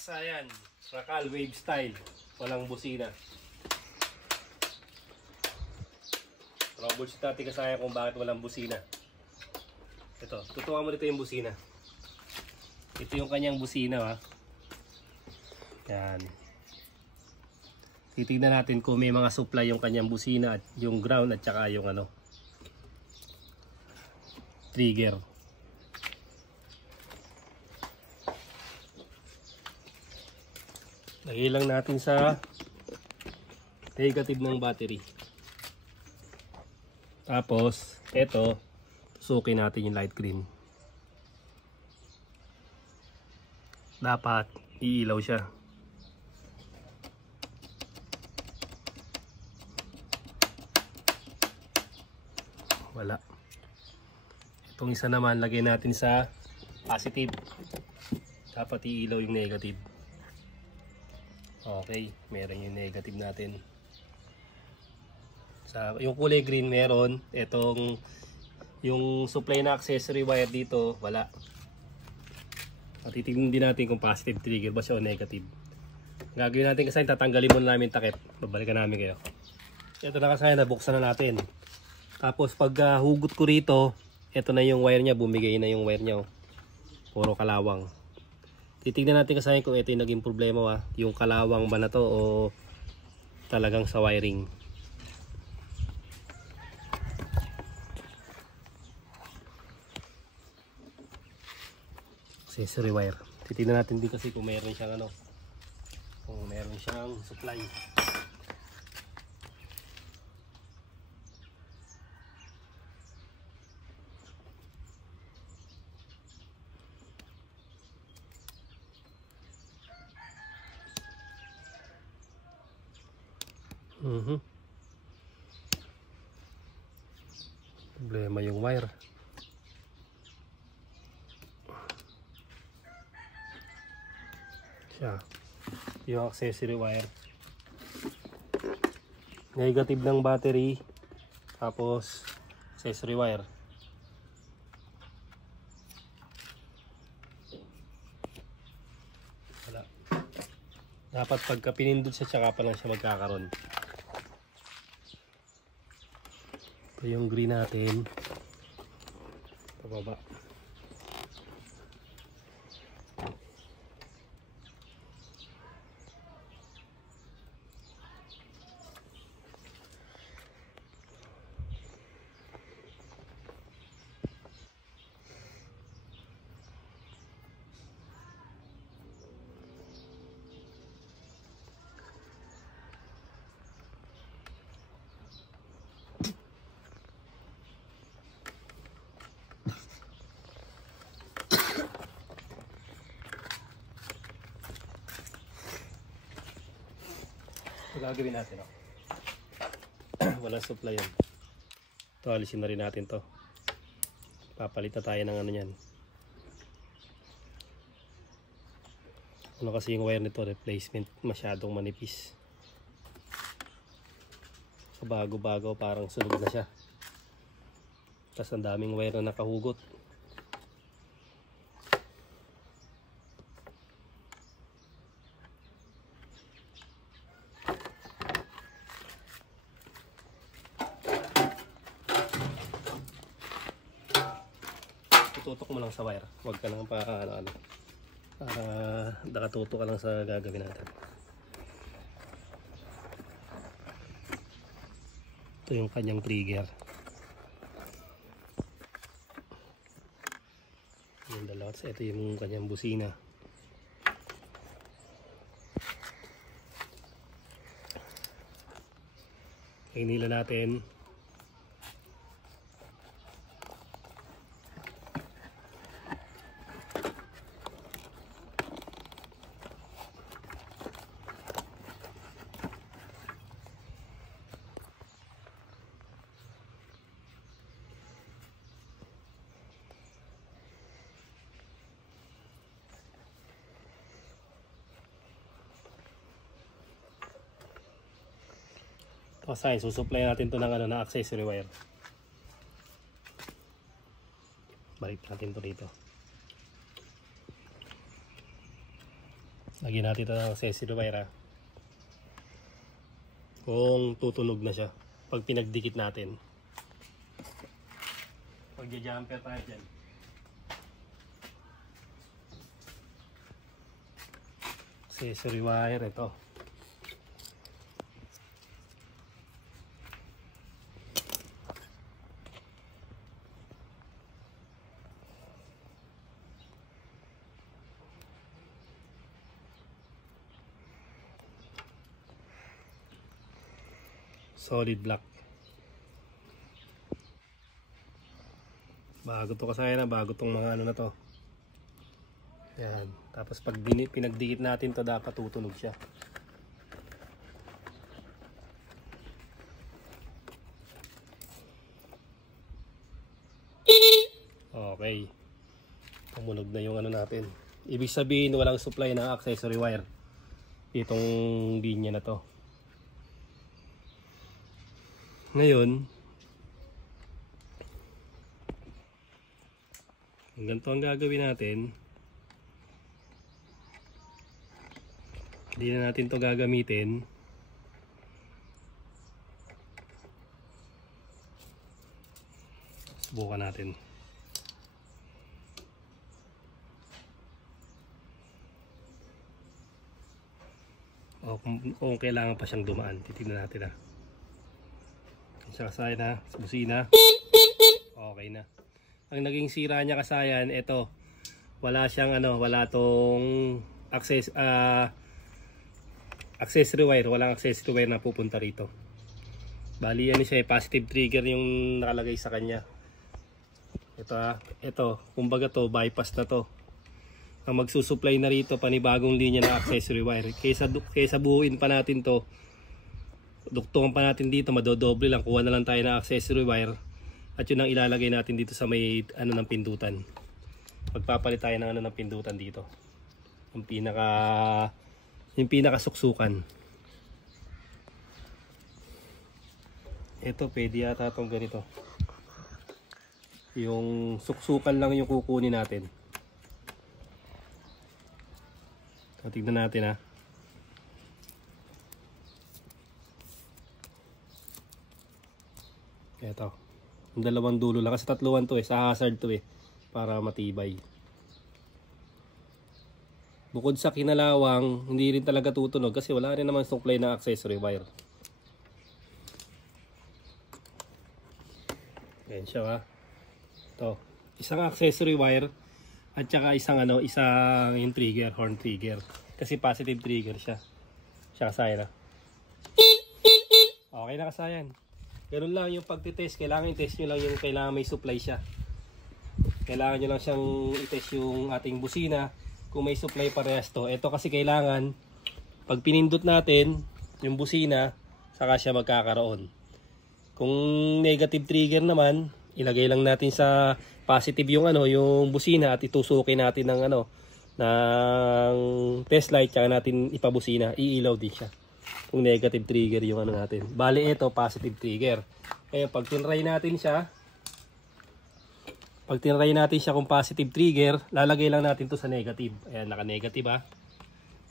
kasayan, Rakal Wave Style, walang busina. Troubleshoot natin kasayan kung bakit walang busina. Ito, tutukan mo dito yung busina. Ito yung kanyang busina, ha. Yan. Titignan natin kung may mga supply yung kanyang busina at yung ground at saka yung ano, trigger. Lagay lang natin sa negative ng battery. Tapos, eto, tusukin natin yung light green. Dapat iilaw siya. Wala. Itong isa naman, lagay natin sa positive. Dapat iilaw yung negative. Okay, meron yung negative natin. Yung kulay green meron. Itong yung supply na accessory wire dito, wala. Titignan din natin kung positive trigger ba siya o negative. Gagawin natin kasi tatanggalin muna namin takip. Babalikan namin kayo. Ito na kasi nabuksan na natin. Tapos pag hugot ko rito, ito na yung wire niya, bumigay na yung wire niya. Puro kalawang. Titignan natin kasi kung ito yung naging problema, yung kalawang ba na to o talagang sa wiring. Accessory wire. Titignan natin din kasi kung mayroon siyang ano, kung mayroon siyang supply. Problema yung wire. Siya. Yung accessory wire. Negative ng battery. Tapos accessory wire. Wala. Dapat pagka pinindot siya, tsaka pa lang siya magkakaroon. Ito yung green natin. Pababa. Gagawin natin, walang supply yan. Ito, alisin na rin natin to. Papalit na tayo ng ano yan. Ano kasi yung wire nito, replacement, masyadong manipis. Bago-bago, parang sunog na siya. Tapos ang daming wire na nakahugot. Tutok mo lang sa wire, huwag ka lang para nakatutok ka lang sa gagawin natin. Ito yung kanyang trigger. Yung dalawa, ito yung kanyang busina. Hinila natin. Kasi susupply natin to ng na accessory wire. Balik natin to dito. Lagyan natin ito ng accessory wire, kung tutunog na siya pag pinagdikit natin. Pag-jumper tayo dyan. Accessory wire ito. Solid black. Bago to kasaya na, bago tong mga ano na to. Yan. Tapos pag pinagdikit natin to, dapat tutunog siya. Okay. Tumunog na yung ano natin. Ibig sabihin walang supply ng accessory wire itong linya na to. Ngayon, ganito ang gagawin natin. Hindi na natin to gagamitin. Subukan natin. O kung kailangan pa siyang dumaan, titignan natin. Siya kasayan na, busina. Okay na. Ang naging sira niya kasayan, ito. Wala siyang ano, wala tong accessory wire, walang accessory wire na pupunta rito. Bali ano siya, positive trigger yung nakalagay sa kanya. Ito, kumbaga to, bypass na to. Ang magsusupply na rito panibagong linya ng accessory wire. Kaysa buuin pa natin to, duktungan pa natin dito, madodoble lang, kuha na lang tayo ng accessory wire at yun ang ilalagay natin dito sa may ano ng pindutan. Magpapalit tayo ng ano ng pindutan dito, yung pinaka suksukan. Ito pwede yata itong ganito, yung suksukan lang yung kukunin natin. Tignan natin ha. Ito, yung dalawang dulo lang kasi tatluan to sa hazard to para matibay. Bukod sa kinalawang, hindi rin talaga tutunog kasi wala rin naman supply ng accessory wire. Ayan siya ha. Ito, isang accessory wire at saka isang yung trigger, horn trigger. Kasi positive trigger siya. Siya kasayan na. Okay na kasayan. Ganun lang yung pagtitest. Kailangan i-test nyo lang yung kailangan may supply siya. Kailangan nyo lang siyang i-test yung ating busina kung may supply parehas to. Ito kasi kailangan pag pinindot natin yung busina, saka siya magkakaroon. Kung negative trigger naman, ilagay lang natin sa positive yung yung busina at itusukin natin ng ng test light, saka natin ipabusina, iilaw din siya. Kung negative trigger yung natin. Bali ito positive trigger. Kaya pag tinry natin siya, kung positive trigger, lalagay lang natin to sa negative. Ayan, naka-negative ha.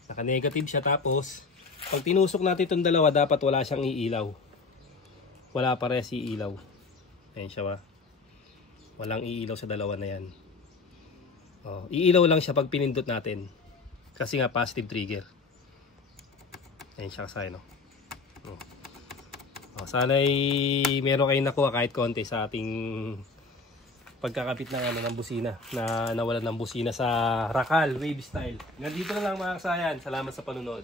Naka-negative siya, tapos pag tinusok natin itong dalawa, dapat wala siyang iilaw. Wala parehas iilaw. Ayan siya ba? Walang iilaw sa dalawa na yan. Iilaw lang siya pag pinindot natin. Kasi nga positive trigger. Ayan siya kasaya, no? Sana'y meron kayong nakuha kahit konti sa ating pagkakapit ng ng busina, na nawalan ng busina sa Racal Wave Style. Nandito na lang mga kasayan. Salamat sa panunod.